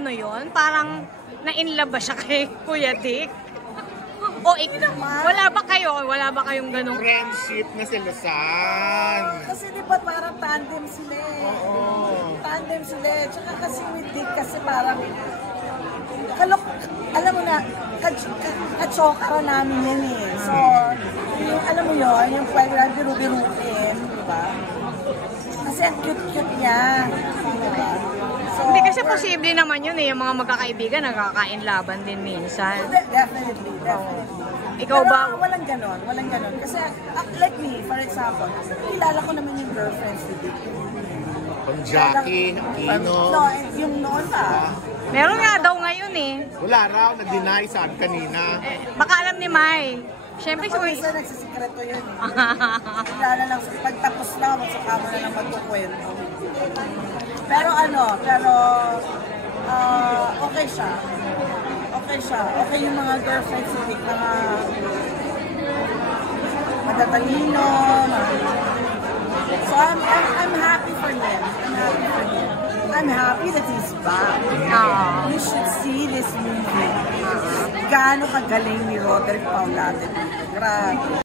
ano yun? Parang na-inlove ba siya kay Kuya Dick? O wala ba kayong ganong friendship na silusan? Kasi di ba parang tandem sila eh. Oo. Tandem sila eh. Tsaka kasi with Dick kasi parang alam mo na, ka-chokara namin yan eh. So, yung, alam mo yun, yung pwede lang biru-biruin, di ba? Kasi ang cute-cute niya. Diba? So, hindi kasi posible naman yun eh, yung mga magkakaibigan nagkakain-laban din minsan. Definitely. Ikaw pero, ba? Walang ganon. Kasi, like me, for example, kilala ko naman yung girlfriends ni Dick. Kung Jackie, Aquino. No, yung noon pa. Meron nga daw ngayon eh. Wala raw, nag-deny saan kanina. Baka alam ni Mai. Siyempre, Pag isa nagsisikreto yun eh. Kilala lang, pagtapos na, magsaka mo na lang magkukwento. Pero okay siya. Okay yung mga girlfriends ni Dick, mga matatalino. So I'm happy for him. I'm happy that he's back. You should see this movie. Gaano kagaling ni Roderick Paulate. Grabe.